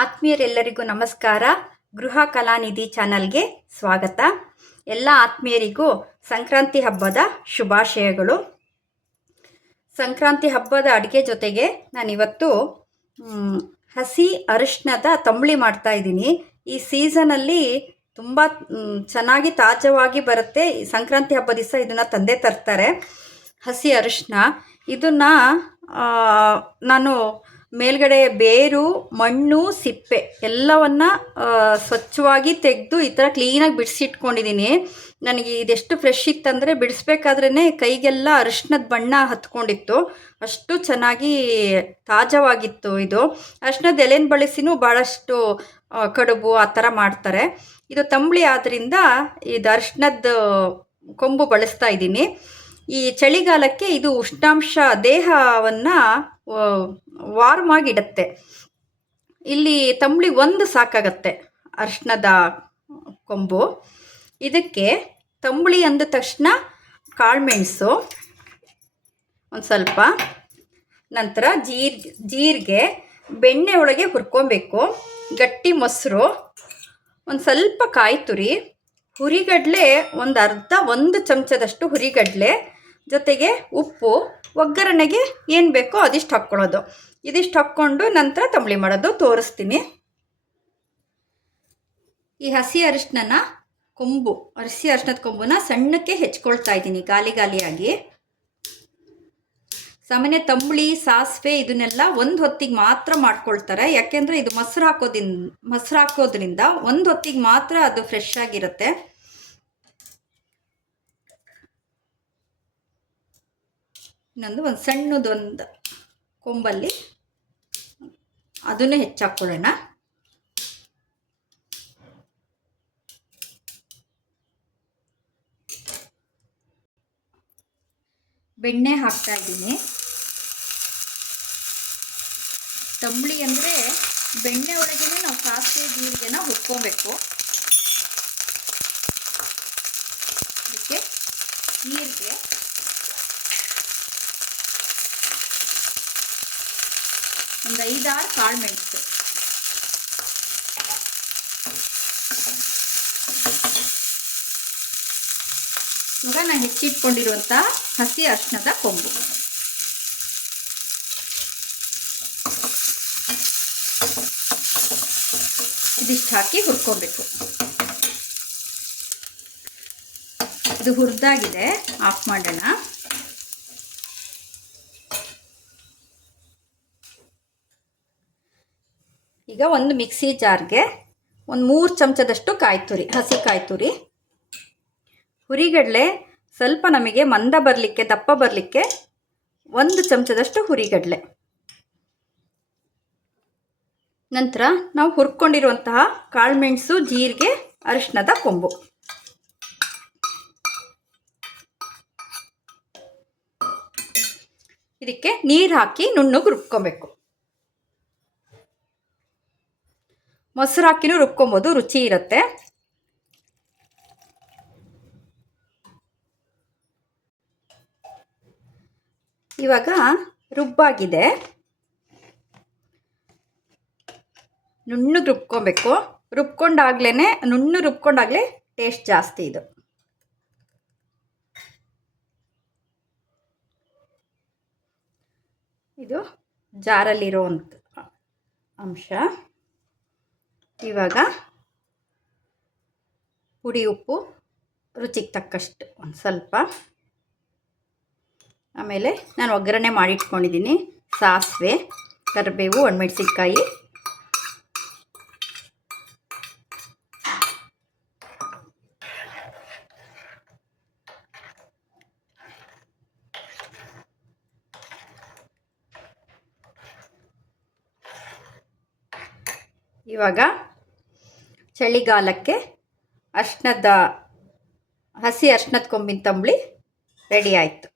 ಆತ್ಮೀಯರೆಲ್ಲರಿಗೂ ನಮಸ್ಕಾರ. ಗೃಹ ಕಲಾನಿಧಿ ಚಾನಲ್ಗೆ ಸ್ವಾಗತ. ಎಲ್ಲ ಆತ್ಮೀಯರಿಗೂ ಸಂಕ್ರಾಂತಿ ಹಬ್ಬದ ಶುಭಾಶಯಗಳು. ಸಂಕ್ರಾಂತಿ ಹಬ್ಬದ ಅಡುಗೆ ಜೊತೆಗೆ ನಾನಿವತ್ತು ಹಸಿ ಅರಿಶಿಣದ ತಂಬುಳಿ ಮಾಡ್ತಾಯಿದ್ದೀನಿ. ಈ ಸೀಸನಲ್ಲಿ ತುಂಬ ಚೆನ್ನಾಗಿ ತಾಜವಾಗಿ ಬರುತ್ತೆ. ಸಂಕ್ರಾಂತಿ ಹಬ್ಬದ ದಿವಸ ಇದನ್ನು ತಂದೆ ತರ್ತಾರೆ. ಹಸಿ ಅರಿಶಿಣ ಇದನ್ನು ನಾನು ಮೇಲ್ಗಡೆ ಬೇರು, ಮಣ್ಣು, ಸಿಪ್ಪೆ ಎಲ್ಲವನ್ನು ಸ್ವಚ್ಛವಾಗಿ ತೆಗೆದು ಈ ಥರ ಕ್ಲೀನಾಗಿ ಬಿಡಿಸಿಟ್ಕೊಂಡಿದ್ದೀನಿ. ನನಗೆ ಇದೆಷ್ಟು ಫ್ರೆಶ್ ಇತ್ತಂದರೆ ಬಿಡಿಸ್ಬೇಕಾದ್ರೇ ಕೈಗೆಲ್ಲ ಅರಿಶಿಣದ ಬಣ್ಣ ಹತ್ಕೊಂಡಿತ್ತು. ಅಷ್ಟು ಚೆನ್ನಾಗಿ ತಾಜವಾಗಿತ್ತು ಇದು. ಅರಿಶಿಣದ ಎಲೆನ ಬಳಸಿನೂ ಭಾಳಷ್ಟು ಕಡುಬು ಆ ಥರ ಮಾಡ್ತಾರೆ. ಇದು ತಂಬುಳಿ ಆದ್ದರಿಂದ ಇದು ಅರಿಶಿಣದ ಕೊಂಬು ಬಳಸ್ತಾ ಇದ್ದೀನಿ. ಈ ಚಳಿಗಾಲಕ್ಕೆ ಇದು ಉಷ್ಣಾಂಶ ದೇಹವನ್ನು ವಾರ್ಮ್ ಆಗಿಡುತ್ತೆ. ಇಲ್ಲಿ ತಂಬುಳಿ ಒಂದು ಸಾಕಾಗತ್ತೆ ಅರಿಶಿಣದ ಕೊಂಬು. ಇದಕ್ಕೆ ತಂಬುಳಿ ಅಂದ ತಕ್ಷಣ ಕಾಳುಮೆಣಸು ಒಂದು ಸ್ವಲ್ಪ, ನಂತರ ಜೀರಿಗೆ ಬೆಣ್ಣೆ ಒಳಗೆ ಹುರ್ಕೊಬೇಕು, ಗಟ್ಟಿ ಮೊಸರು, ಒಂದು ಸ್ವಲ್ಪ ಕಾಯಿ ತುರಿ, ಹುರಿಗಡಲೆ ಒಂದು ಚಮಚದಷ್ಟು ಹುರಿಗಡಲೆ, ಜೊತೆಗೆ ಉಪ್ಪು, ಒಗ್ಗರಣೆಗೆ ಏನು ಬೇಕೋ ಅದಿಷ್ಟು ಹಾಕ್ಕೊಳ್ಳೋದು. ಇದಿಷ್ಟು ಹಾಕ್ಕೊಂಡು ನಂತರ ತಂಬುಳಿ ಮಾಡೋದು ತೋರಿಸ್ತೀನಿ. ಈ ಹಸಿ ಅರಿಶಿಣದ ಕೊಂಬನ್ನ ಸಣ್ಣಕ್ಕೆ ಹೆಚ್ಕೊಳ್ತಾ ಇದ್ದೀನಿ ಗಾಲಿಯಾಗಿ. ಸಾಮಾನ್ಯ ತಂಬುಳಿ, ಸಾಸಿವೆ ಇದನ್ನೆಲ್ಲ ಒಂದು ಹೊತ್ತಿಗೆ ಮಾತ್ರ ಮಾಡ್ಕೊಳ್ತಾರೆ. ಯಾಕೆಂದರೆ ಇದು ಮೊಸರು ಹಾಕೋದ್ರಿಂದ ಒಂದು ಹೊತ್ತಿಗೆ ಮಾತ್ರ ಅದು ಫ್ರೆಶ್ ಆಗಿರುತ್ತೆ. ಇನ್ನೊಂದು ಸಣ್ಣದೊಂದು ಕೊಂಬಲ್ಲಿ ಅದನ್ನು ಹೆಚ್ಚಾಕ್ಕೊಳ್ಳೋಣ. ಬೆಣ್ಣೆ ಹಾಕ್ತಾ ಇದ್ದೀನಿ. ತಂಬುಳಿ ಅಂದರೆ ಬೆಣ್ಣೆ ಒಳಗೇನೆ ನಾವು ಸಾಸಿವೆ ಜೀರಿಗೆನ ಹುರ್ಕೊಬೇಕು. ಅದಕ್ಕೆ ಜೀರಿಗೆ, ಒಂದು 5-6 ಕಾಳುಮೆಣಸು, ಇವಾಗ ನಾನು ಹೆಚ್ಚಿಟ್ಕೊಂಡಿರುವಂಥ ಹಸಿ ಅರಿಶಿಣದ ಕೊಂಬು, ಇದಿಷ್ಟು ಹಾಕಿ ಹುರ್ಕೊಬೇಕು. ಇದು ಹುರಿದಾಗಿದೆ, ಆಫ್ ಮಾಡೋಣ. ಈಗ ಒಂದು ಮಿಕ್ಸಿ ಜಾರ್ಗೆ ಒಂದು 3 ಚಮಚದಷ್ಟು ಹಸಿ ಕಾಯಿ ತುರಿ, ಹುರಿಗಡಲೆ ಸ್ವಲ್ಪ ನಮಗೆ ದಪ್ಪ ಬರಲಿಕ್ಕೆ 1 ಚಮಚದಷ್ಟು ಹುರಿಗಡಲೆ, ನಂತರ ನಾವು ಹುರ್ಕೊಂಡಿರುವಂತಹ ಕಾಳುಮೆಣಸು, ಜೀರಿಗೆ, ಅರಿಶಿಣದ ಕೊಂಬು, ಇದಕ್ಕೆ ನೀರು ಹಾಕಿ ನುಣ್ಣಗೆ ರುಬ್ಕೊಬೇಕು. ಮೊಸರು ಹಾಕಿನೂ ರುಬ್ಕೊಬೋದು, ರುಚಿ ಇರುತ್ತೆ. ಇವಾಗ ರುಬ್ಬಾಗಿದೆ, ನುಣ್ಣಗೆ ರುಬ್ಕೊಬೇಕು. ರುಬ್ಕೊಂಡಾಗಲೇ ಟೇಸ್ಟ್ ಜಾಸ್ತಿ. ಇದು ಜಾರಲ್ಲಿರೋವಂಥ ಅಂಶ. ಇವಾಗ ಪುಡಿ ಉಪ್ಪು ರುಚಿಗೆ ತಕ್ಕಷ್ಟು ಒಂದು ಸ್ವಲ್ಪ, ಆಮೇಲೆ ನಾನು ಒಗ್ಗರಣೆ ಮಾಡಿಟ್ಕೊಂಡಿದ್ದೀನಿ. ಸಾಸಿವೆ, ಕರಿಬೇವು, ಒಣಮೆಣಸಿನ್ಕಾಯಿ, ಇವಾಗ ಚಳಿಗಾಲಕ್ಕೆ ಹಸಿ ಅರಿಶಿಣದ ಕೊಂಬಿನ ತಂಬುಳಿ ರೆಡಿ ಆಯಿತು.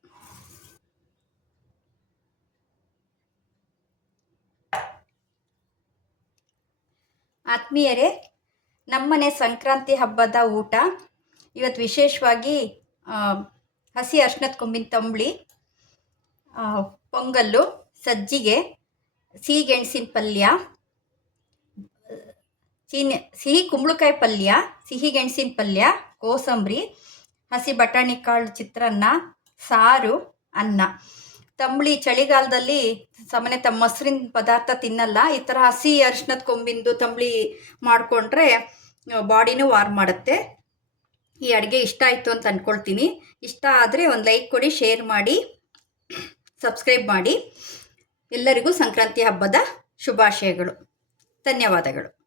ಆತ್ಮೀಯರೇ, ನಮ್ಮನೆ ಸಂಕ್ರಾಂತಿ ಹಬ್ಬದ ಊಟ ಇವತ್ತು ವಿಶೇಷವಾಗಿ ಹಸಿ ಅರಿಶಿಣದ ಕೊಂಬಿನ ತಂಬುಳಿ, ಪೊಂಗಲ್ಲು, ಸಜ್ಜಿಗೆ, ಸಿಹಿಗೆಣಸಿನ ಪಲ್ಯ, ಸಿಹಿ ಕುಂಬಳಕಾಯಿ ಪಲ್ಯ, ಸಿಹಿ ಗೆಣಸಿನ ಪಲ್ಯ, ಕೋಸಂಬರಿ, ಹಸಿ ಬಟಾಣಿ ಕಾಳು ಚಿತ್ರಾನ್ನ, ಸಾರು, ಅನ್ನ. ತಂಬಳಿ ಚಳಿಗಾಲದಲ್ಲಿ ಸಾಮಾನ್ಯತಃ ಮೊಸರಿನ ಪದಾರ್ಥ ತಿನ್ನಲ್ಲ. ಈ ಥರ ಹಸಿ ಅರಿಶಿನದ ಕೊಂಬಿಂದು ತಂಬಳಿ ಮಾಡಿಕೊಂಡ್ರೆ ಬಾಡಿನೂ ವಾರ್ಮ್ ಮಾಡುತ್ತೆ. ಈ ಅಡುಗೆ ಇಷ್ಟ ಆಯಿತು ಅಂತ ಅಂದ್ಕೊಳ್ತೀನಿ. ಇಷ್ಟ ಆದರೆ ಒಂದು ಲೈಕ್ ಕೊಡಿ, ಶೇರ್ ಮಾಡಿ, ಸಬ್ಸ್ಕ್ರೈಬ್ ಮಾಡಿ. ಎಲ್ಲರಿಗೂ ಸಂಕ್ರಾಂತಿ ಹಬ್ಬದ ಶುಭಾಶಯಗಳು. ಧನ್ಯವಾದಗಳು.